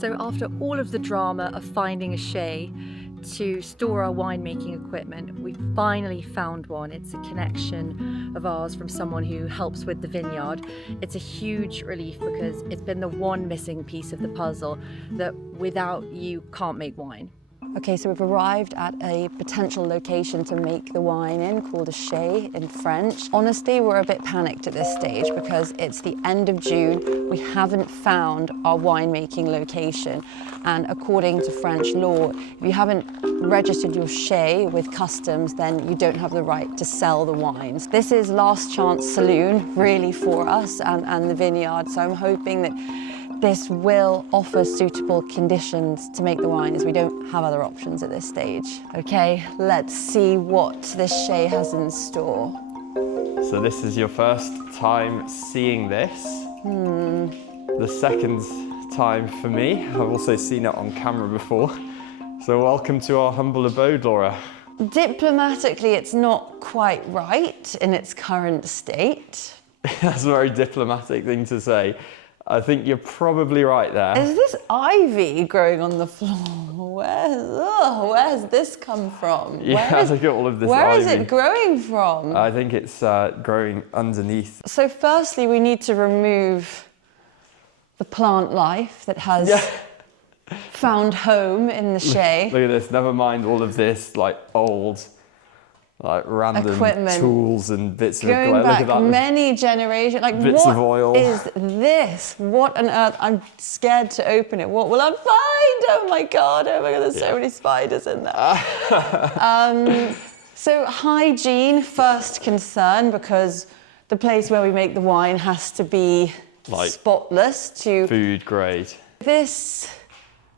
So after all of the drama of finding a shay to store our winemaking equipment, we finally found one. It's a connection of ours from someone who helps with the vineyard. It's a huge relief because it's been the one missing piece of the puzzle that without you can't make wine. Okay, so we've arrived at a potential location to make the wine in, called a shay in French. Honestly, we're a bit panicked at this stage because it's the end of June. We haven't found our winemaking location. And according to French law, if you haven't registered your shay with customs, then you don't have the right to sell the wines. This is last chance saloon, really, for us and the vineyard. So I'm hoping that this will offer suitable conditions to make the wine, as we don't have other options at this stage. Okay, let's see what this shay has in store. So this is your first time seeing this. The second time for me. I've also seen it on camera before. So welcome to our humble abode, Laura. Diplomatically, it's not quite right in its current state. That's a very diplomatic thing to say. I think you're probably right there. Is this ivy growing on the floor? Where's this come from? Yeah, look at all of this ivy. Where is it growing from? I think it's growing underneath. So firstly, we need to remove the plant life that has found home in the shay. Look at this, never mind all of this like old, like random equipment, tools and bits of going equipment. back Look at that. many generations. Like, bits what of oil. is this? What on earth? I'm scared to open it. What will I find? Oh my god! There's so many spiders in there. So hygiene first concern, because the place where we make the wine has to be like spotless to food grade. This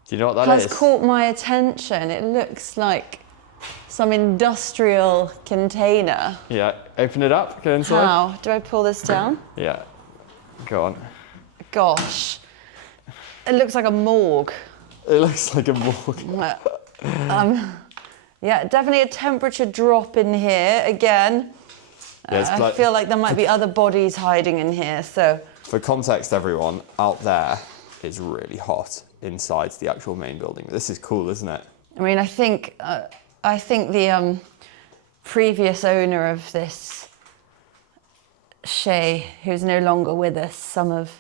Do you know what that has is? caught my attention. It looks like some industrial container. Yeah, open it up, go inside. How? Do I pull this down? Yeah, go on. Gosh, it looks like a morgue. It looks like a morgue. Yeah, definitely a temperature drop in here. Again, I feel like there might be other bodies hiding in here, so. For context, everyone, out there is really hot inside the actual main building. This is cool, isn't it? I mean, I think the previous owner of this shay, who's no longer with us, some of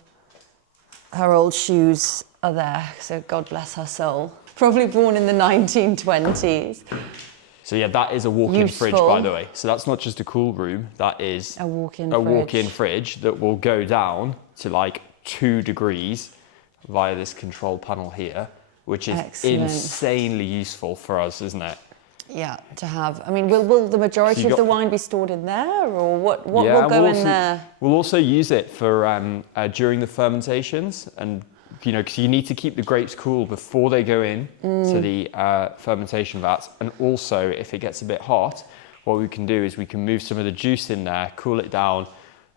her old shoes are there, so God bless her soul. Probably born in the 1920s. So yeah, that is a walk-in fridge, by the way. So that's not just a cool room, that is a walk-in fridge that will go down to like 2 degrees via this control panel here, which is insanely useful for us, isn't it? Yeah, to have. I mean, will the majority of the wine be stored in there, or what will go in there? We'll also use it for during the fermentations, and you know, because you need to keep the grapes cool before they go in to the fermentation vats. And also, if it gets a bit hot, what we can do is we can move some of the juice in there, cool it down,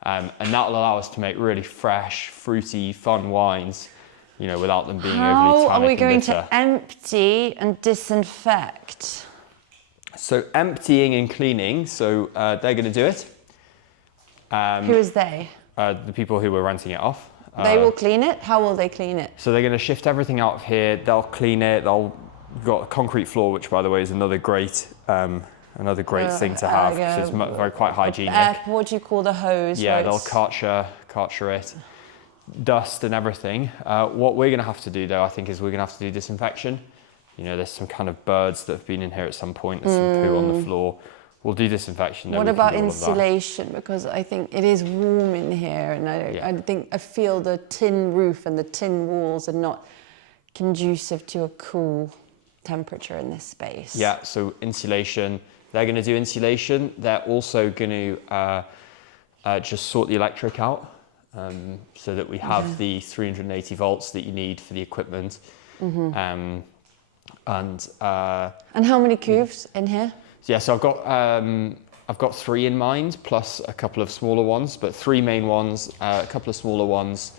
and that will allow us to make really fresh, fruity, fun wines, you know, without them being overly tannic. How are we going to empty and disinfect? So emptying and cleaning, so they're going to do it. Who is they? The people who were renting it off. They will clean it? How will they clean it? So they're going to shift everything out of here, they'll clean it, we've got a concrete floor, which by the way is another great thing to have, because it's quite hygienic. What do you call the hose? Yeah, they'll karcher it, dust and everything. What we're going to have to do though, I think, is we're going to have to do disinfection. You know, there's some kind of birds that have been in here at some point, there's some poo on the floor. We'll do disinfection. What about insulation? Because I think it is warm in here, and I feel the tin roof and the tin walls are not conducive to a cool temperature in this space. Yeah, so insulation, they're going to do insulation. They're also going to just sort the electric out so that we have the 380 volts that you need for the equipment. And how many cuves in here? Yeah, so I've got 3 in mind, plus a couple of smaller ones, but 3 main ones, a couple of smaller ones,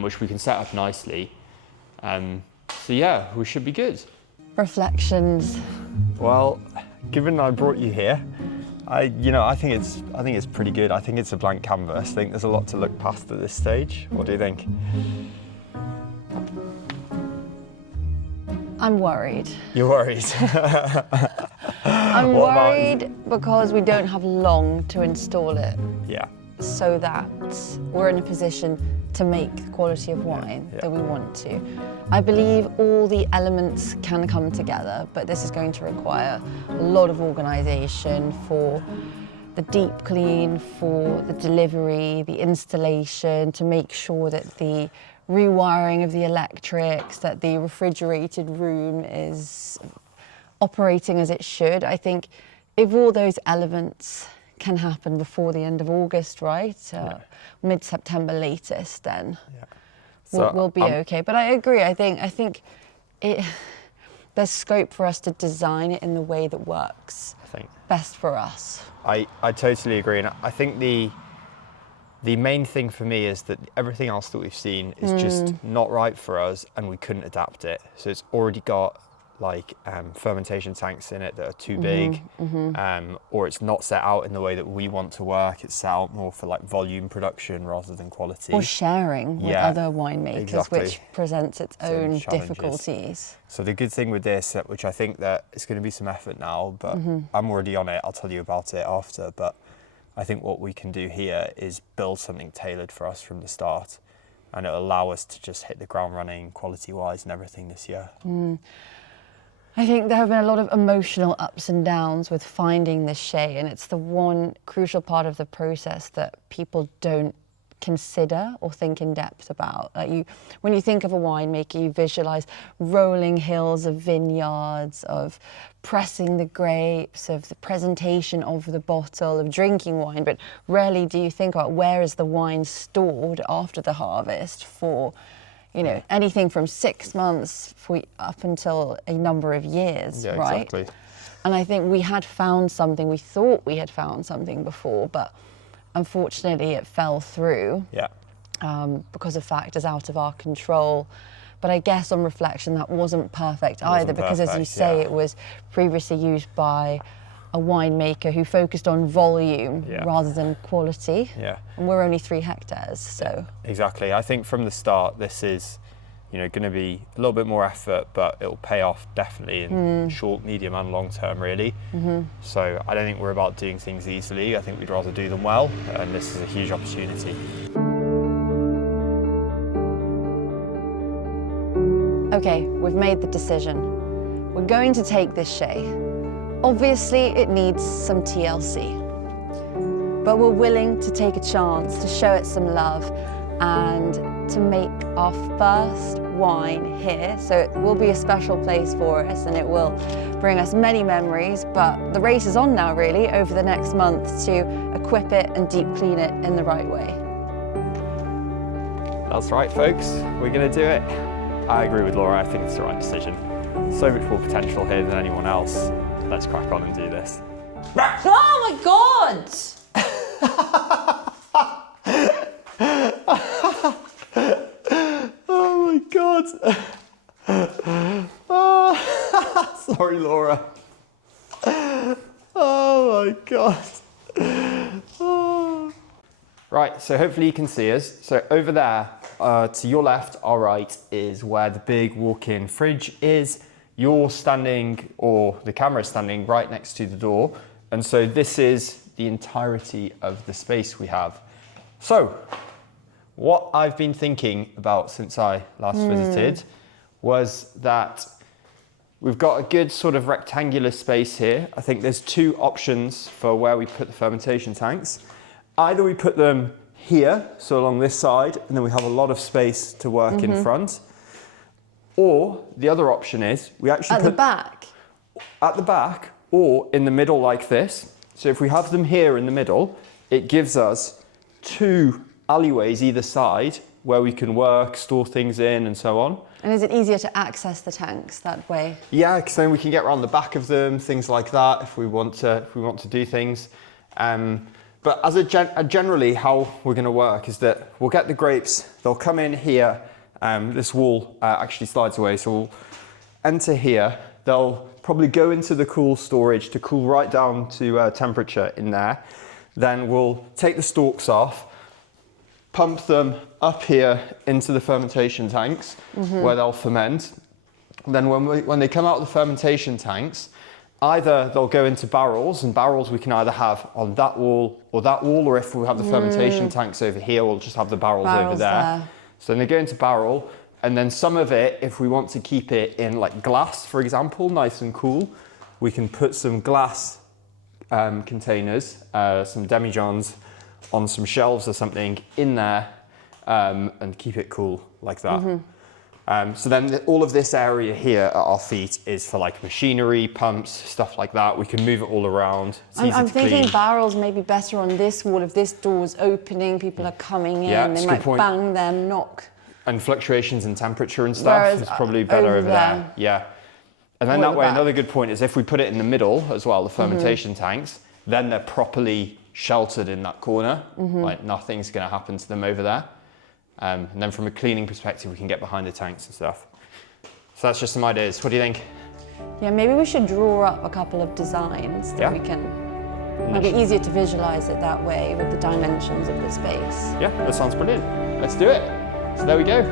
which we can set up nicely. So yeah, we should be good. Reflections. Well, given I brought you here, I think it's pretty good. I think it's a blank canvas. I think there's a lot to look past at this stage. What do you think? I'm worried. You're worried? I'm worried because we don't have long to install it. Yeah. So that we're in a position to make the quality of wine that we want to. I believe all the elements can come together, but this is going to require a lot of organisation for the deep clean, for the delivery, the installation, to make sure that the rewiring of the electrics, that the refrigerated room is operating as it should. I think if all those elements can happen before the end of August, right? Mid-September latest, then we'll be okay. But I agree. I think there's scope for us to design it in the way that works best for us. I totally agree, and I think the main thing for me is that everything else that we've seen is just not right for us, and we couldn't adapt it. So it's already got like fermentation tanks in it that are too big, or it's not set out in the way that we want to work. It's set out more for like volume production rather than quality. Or sharing with other winemakers, which presents its own difficulties. So the good thing with this, which I think that it's going to be some effort now, but I'm already on it. I'll tell you about it after. But I think what we can do here is build something tailored for us from the start, and it'll allow us to just hit the ground running quality-wise and everything this year. I think there have been a lot of emotional ups and downs with finding this shea, and it's the one crucial part of the process that people don't consider or think in depth about. Like when you think of a winemaker, you visualize rolling hills of vineyards, of pressing the grapes, of the presentation of the bottle, of drinking wine, but rarely do you think about where is the wine stored after the harvest for, you know, anything from 6 months up until a number of years, right? Exactly. And I think we had found something, we thought we had found something before, but unfortunately it fell through because of factors out of our control. But I guess on reflection, that wasn't perfect either, because as you say, it was previously used by a winemaker who focused on volume rather than quality. And we're only 3 hectares, so. Exactly. I think from the start, this is, you know, going to be a little bit more effort, but it'll pay off definitely in short, medium and long term, really. So I don't think we're about doing things easily. I think we'd rather do them well, and this is a huge opportunity. Okay, we've made the decision. We're going to take this shea. Obviously, it needs some TLC, but we're willing to take a chance to show it some love and to make our first wine here. So it will be a special place for us, and it will bring us many memories, but the race is on now, really, over the next month to equip it and deep clean it in the right way. That's right, folks. We're going to do it. I agree with Laura. I think it's the right decision. So much more potential here than anyone else. Let's crack on and do this. Oh my God! Oh my God! Oh, sorry, Laura. Oh my God. Oh. Right, so hopefully you can see us. So over there, to your left, our right, is where the big walk-in fridge is. You're standing, or the camera's standing, right next to the door. And so this is the entirety of the space we have. So, what I've been thinking about since I last visited was that we've got a good sort of rectangular space here. I think there's 2 options for where we put the fermentation tanks. Either we put them here, so along this side, and then we have a lot of space to work in front. Or the other option is we actually At the back? At the back, or in the middle like this. So if we have them here in the middle, it gives us 2 alleyways either side where we can work, store things in, and so on. And is it easier to access the tanks that way? Yeah, because then we can get around the back of them, things like that, if we want to do things. But as generally, how we're going to work is that we'll get the grapes. They'll come in here. This wall actually slides away, so we'll enter here. They'll probably go into the cool storage to cool right down to temperature in there. Then we'll take the stalks off, pump them up here into the fermentation tanks where they'll ferment. then when they come out of the fermentation tanks, either they'll go into barrels, and barrels we can either have on that wall, or if we have the fermentation tanks over here, we'll just have the barrels over there. So then they go into barrel, and then some of it, if we want to keep it in like glass, for example, nice and cool, we can put some glass containers, some demijohns on some shelves or something in there, and keep it cool like that. So then all of this area here at our feet is for like machinery, pumps, stuff like that. We can move it all around. I'm thinking barrels may be better on this wall. If this door's opening, people are coming in, they might bang them, knock. And fluctuations in temperature and stuff is probably better over there. Yeah. And then that way, another good point is if we put it in the middle as well, the fermentation tanks, then they're properly sheltered in that corner. Like nothing's going to happen to them over there. And then from a cleaning perspective, we can get behind the tanks and stuff. So that's just some ideas. What do you think? Yeah, maybe we should draw up a couple of designs that we can, it'll be easier to visualize it that way with the dimensions of the space. Yeah, that sounds brilliant. Let's do it. So there we go.